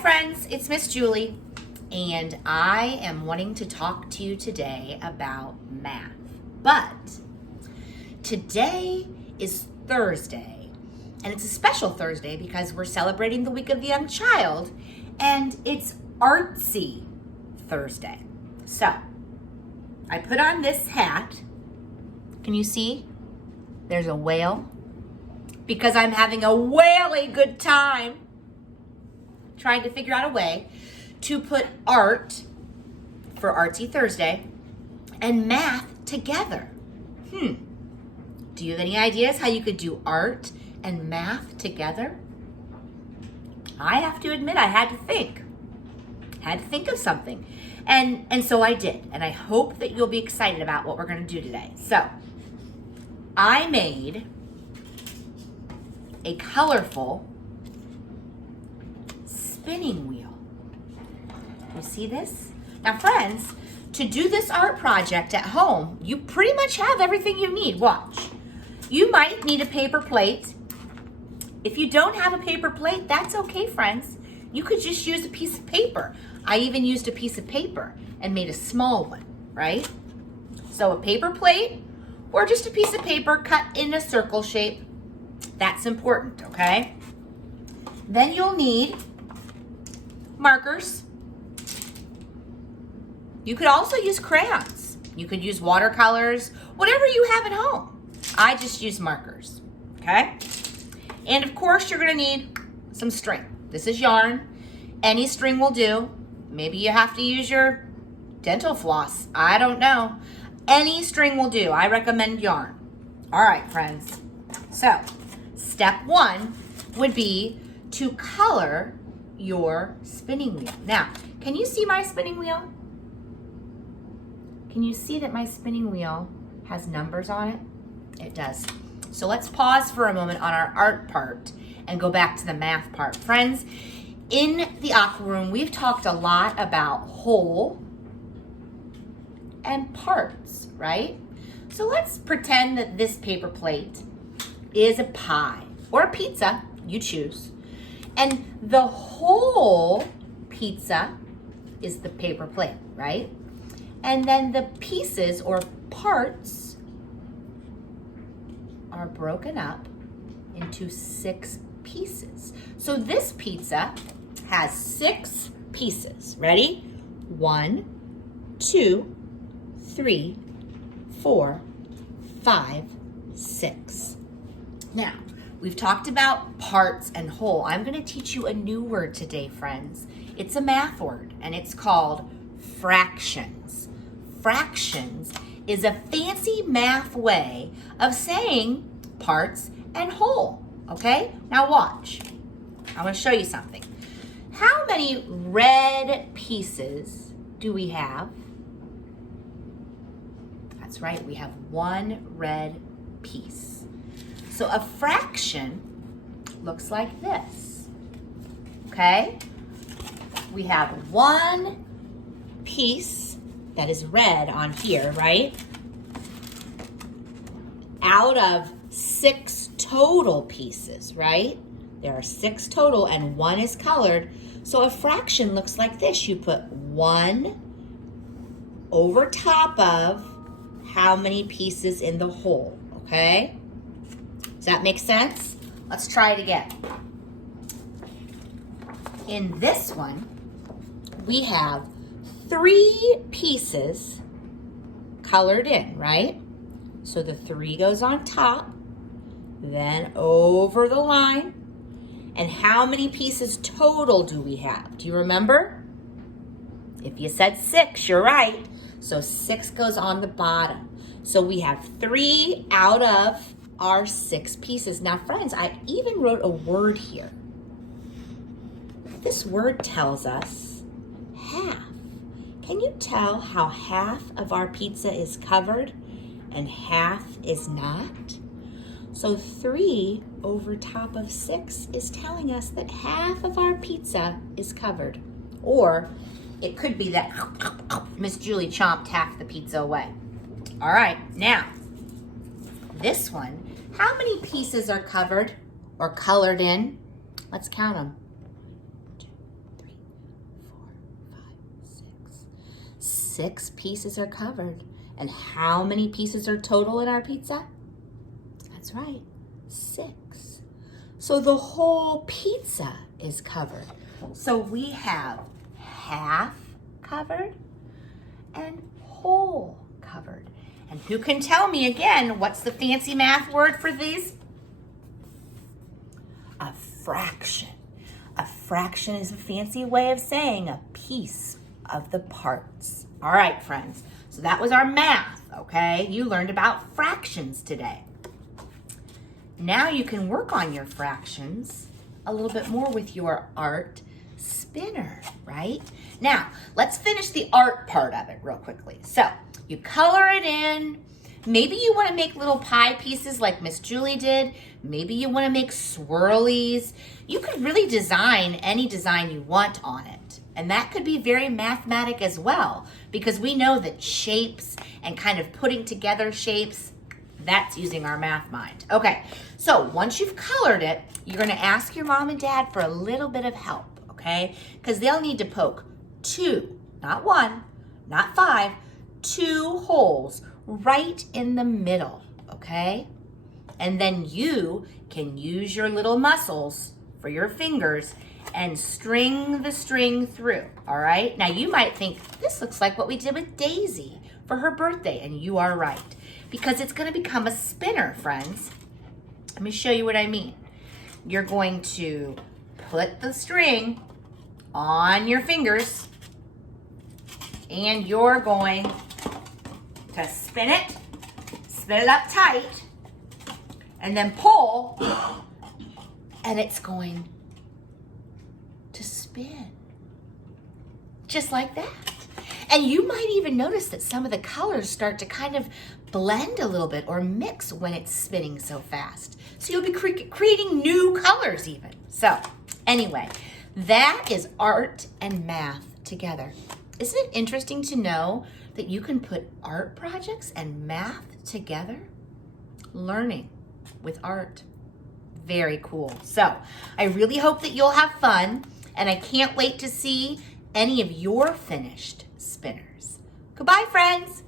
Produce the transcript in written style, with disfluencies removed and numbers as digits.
friends, it's Miss Julie, and I am wanting to talk to you today about math. But today is Thursday, and it's a special Thursday because we're celebrating the Week of the Young Child, and it's Artsy Thursday. So, I put on this hat. Can you see? There's a whale. Because I'm having a whaley good time trying to figure out a way to put art for Artsy Thursday and math together. Do you have any ideas how you could do art and math together? I have to admit, I had to think of something. And so I did. And I hope that you'll be excited about what we're going to do today. So I made a colorful spinning wheel. You see this? Now friends, to do this art project at home, you pretty much have everything you need. Watch. You might need a paper plate. If you don't have a paper plate, that's okay, friends. You could just use a piece of paper. I even used a piece of paper and made a small one, right? So a paper plate or just a piece of paper cut in a circle shape. That's important, okay? Then you'll need markers. You could also use crayons. You could use watercolors, whatever you have at home. I just use markers, okay? And of course, you're gonna need some string. This is yarn. Any string will do. Maybe you have to use your dental floss. I don't know. Any string will do. I recommend yarn. All right, friends. So, step one would be to color your spinning wheel. Now, can you see my spinning wheel? Can you see that my spinning wheel has numbers on it? It does. So let's pause for a moment on our art part and go back to the math part. Friends, in the aqua room, we've talked a lot about whole and parts, right? So let's pretend that this paper plate is a pie or a pizza, you choose. And the whole pizza is the paper plate, right? And then the pieces or parts are broken up into 6 pieces. So this pizza has 6 pieces. Ready? 1, 2, 3, 4, 5, 6. Now, we've talked about parts and whole. I'm going to teach you a new word today, friends. It's a math word, and it's called fractions. Fractions is a fancy math way of saying parts and whole, okay? Now watch. I'm going to show you something. How many red pieces do we have? That's right, we have 1 red piece. So a fraction looks like this, okay? We have 1 piece that is red on here, right? Out of 6 total pieces, right? There are 6 total and 1 is colored. So a fraction looks like this. You put 1 over top of how many pieces in the whole, okay? Does that make sense? Let's try it again. In this one, we have 3 pieces colored in, right? So the 3 goes on top, then over the line. And how many pieces total do we have? Do you remember? If you said 6, you're right. So 6 goes on the bottom. So we have 3 out of our 6 pieces. Now, friends, I even wrote a word here. This word tells us half. Can you tell how half of our pizza is covered and half is not? So 3 over top of 6 is telling us that half of our pizza is covered. Or it could be that Miss Julie chomped half the pizza away. All right, now, this one, how many pieces are covered or colored in? Let's count them. 1, 2, 3, 6 pieces are covered. And how many pieces are total in our pizza? That's right, 6. So the whole pizza is covered. So we have half covered and whole covered. And who can tell me again, what's the fancy math word for these? A fraction. A fraction is a fancy way of saying a piece of the parts. All right, friends. So that was our math, okay? You learned about fractions today. Now you can work on your fractions a little bit more with your art spinner, right? Now, let's finish the art part of it real quickly. So, you color it in. Maybe you want to make little pie pieces like Miss Julie did. Maybe you want to make swirlies. You could really design any design you want on it. And that could be very mathematic as well, because we know that shapes and kind of putting together shapes, that's using our math mind. Okay, so once you've colored it, you're going to ask your mom and dad for a little bit of help, okay? Because they'll need to poke 2, not 1, not 5, 2 holes right in the middle, okay? And then you can use your little muscles for your fingers and string the string through, all right? Now you might think, this looks like what we did with Daisy for her birthday, and you are right, because it's gonna become a spinner, friends. Let me show you what I mean. You're going to put the string on your fingers, and you're going to spin it up tight, and then pull, and it's going to spin. Just like that. And you might even notice that some of the colors start to kind of blend a little bit or mix when it's spinning so fast. So you'll be creating new colors even. So anyway, that is art and math together. Isn't it interesting to know that you can put art projects and math together? Learning with art. Very cool. So I really hope that you'll have fun, and I can't wait to see any of your finished spinners. Goodbye, friends.